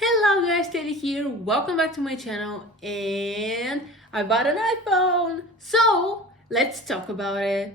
Hello guys, Teddy here. Welcome back to my channel and I bought an iPhone. So let's talk about it.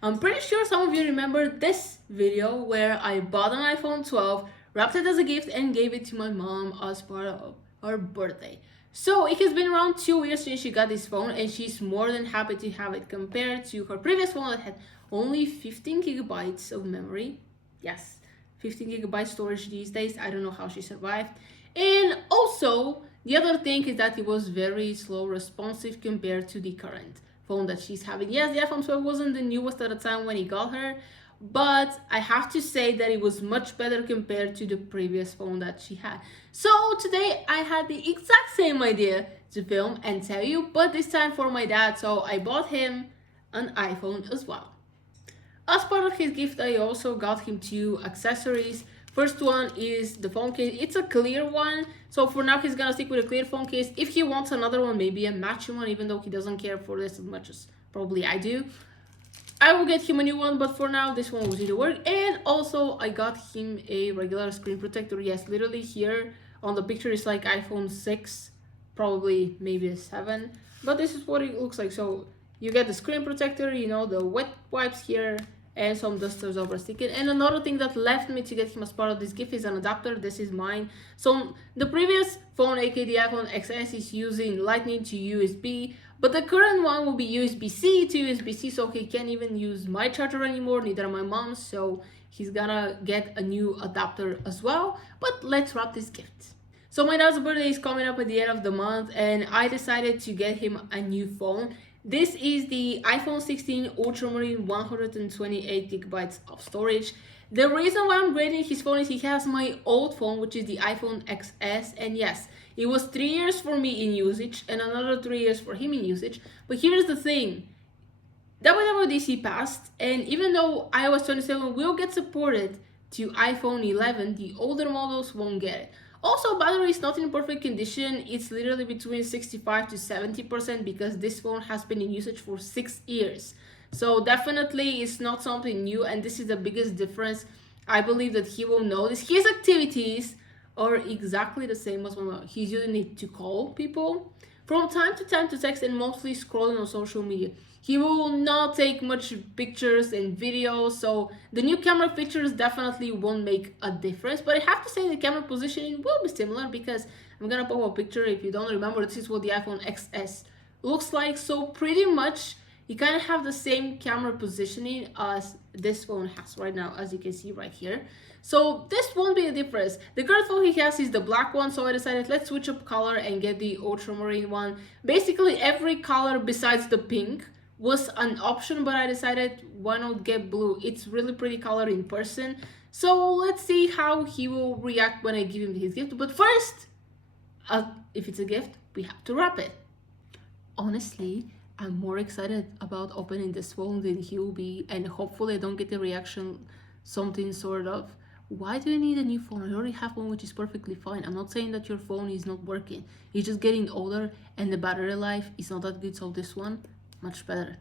I'm pretty sure some of you remember this video where I bought an iPhone 12, wrapped it as a gift and gave it to my mom as part of her birthday. So it has been around 2 years since she got this phone and she's more than happy to have it compared to her previous phone that had only 15 gigabytes of memory. Yes, 15 gigabyte storage these days. I don't know how she survived. And also, the other thing is that it was very slow responsive compared to the current phone that she's having. Yes, the iPhone 12 wasn't the newest at the time when he got her, but I have to say that it was much better compared to the previous phone that she had. So today I had the exact same idea to film and tell you, but this time for my dad, so I bought him an iPhone as well. As part of his gift, I also got him two accessories. First one is the phone case. It's a clear one, so for now he's gonna stick with a clear phone case. If he wants another one, maybe a matching one, even though he doesn't care for this as much as probably I do, I will get him a new one, but for now this one will need to work. And also I got him a regular screen protector. Yes, literally here on the picture it's like iPhone 6, probably maybe a 7, but this is what it looks like. So you get the screen protector, you know, the wet wipes here, and some dusters over sticker. And another thing that left me to get him as part of this gift is an adapter. This is mine. So the previous phone, aka the iPhone XS, is using Lightning to USB, but the current one will be USB-C to USB-C, so he can't even use my charger anymore, neither my mom's, so he's gonna get a new adapter as well. But let's wrap this gift. So my dad's birthday is coming up at the end of the month and I decided to get him a new phone. This is the iPhone 16 Ultramarine, 128 gigabytes of storage. The reason why I'm grading his phone is he has my old phone, which is the iPhone XS, and yes, it was 3 years for me in usage and another 3 years for him in usage. But here's the thing, WWDC passed, and even though iOS 27 will get supported to iPhone 11, the older models won't get it. Also, battery is not in perfect condition. It's literally between 65 to 70% because this phone has been in usage for 6 years. So definitely it's not something new, and this is the biggest difference. I believe that he will notice his activities are exactly the same as when he's using it to call people from time to text and mostly scrolling on social media. He will not take much pictures and videos, so the new camera features definitely won't make a difference. But I have to say the camera positioning will be similar because I'm gonna pop a picture. If you don't remember, this is what the iPhone XS looks like. So pretty much you kind of have the same camera positioning as this phone has right now, as you can see right here. So this won't be a difference. The current phone he has is the black one, so I decided let's switch up color and get the ultramarine one. Basically every color besides the pink was an option, but I decided why not get blue. It's really pretty color in person. So let's see how he will react when I give him his gift. But first, if it's a gift, we have to wrap it. Honestly, I'm more excited about opening this phone than he will be, and hopefully I don't get the reaction something sort of, why do you need a new phone? I already have one which is perfectly fine. I'm not saying that your phone is not working. It's just getting older and the battery life is not that good, so this one, much better.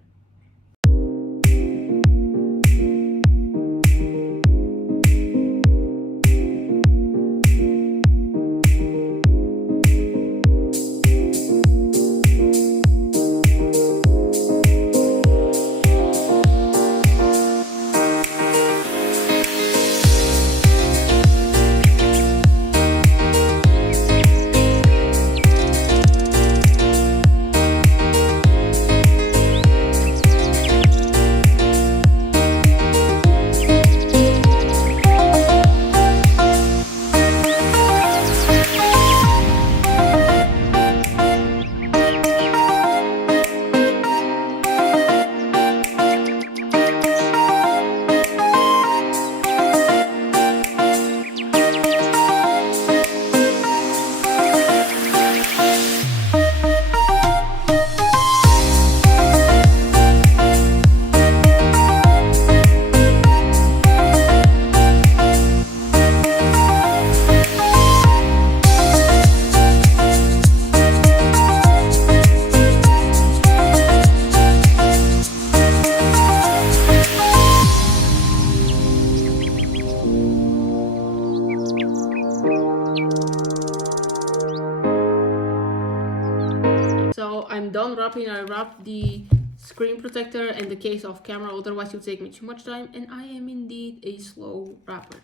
I'm done wrapping. I wrapped the screen protector and the case off camera, otherwise it would take me too much time, and I am indeed a slow wrapper.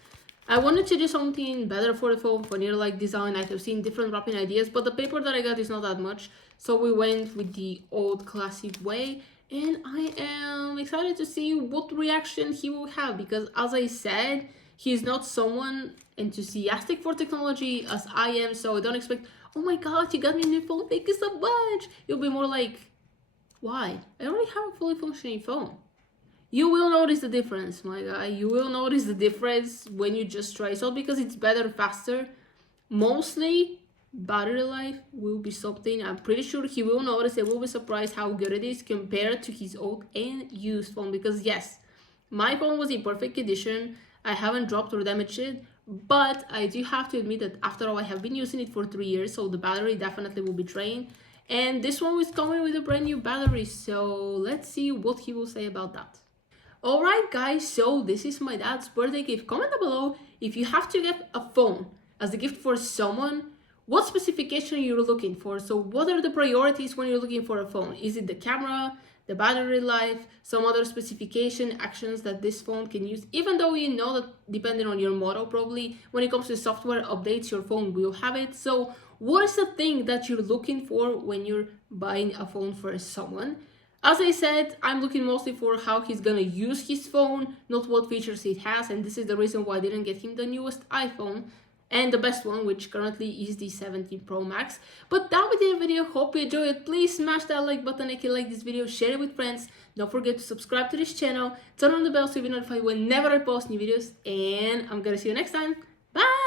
I wanted to do something better for the phone, for near like design. I've seen different wrapping ideas, but the paper that I got is not that much, so we went with the old classic way, and I am excited to see what reaction he will have, because as I said, he is not someone enthusiastic for technology as I am, so I don't expect, oh my god, you got me a new phone, thank you so much. It'll be more like, why? I already have a fully functioning phone. You will notice the difference, my guy. You will notice the difference when you just try it out, because it's better, faster. Mostly, battery life will be something I'm pretty sure he will notice and will be surprised how good it is compared to his old and used phone. Because yes, my phone was in perfect condition. I haven't dropped or damaged it, but I do have to admit that after all, I have been using it for 3 years, so the battery definitely will be drained. And this one was coming with a brand new battery, so let's see what he will say about that. Alright guys, so this is my dad's birthday gift. Comment down below if you have to get a phone as a gift for someone, what specification you're looking for. So what are the priorities when you're looking for a phone? Is it the camera, the battery life, some other specification actions that this phone can use? Even though you know that depending on your model, probably when it comes to software updates, your phone will have it. So what is the thing that you're looking for when you're buying a phone for someone? As I said, I'm looking mostly for how he's gonna use his phone, not what features it has, and this is the reason why I didn't get him the newest iPhone and the best one, which currently is the 17 Pro Max. But that was the video. Hope you enjoyed it. Please smash that like button if you like this video, share it with friends. Don't forget to subscribe to this channel, turn on the bell so you'll be notified whenever I post new videos, and I'm gonna see you next time. Bye!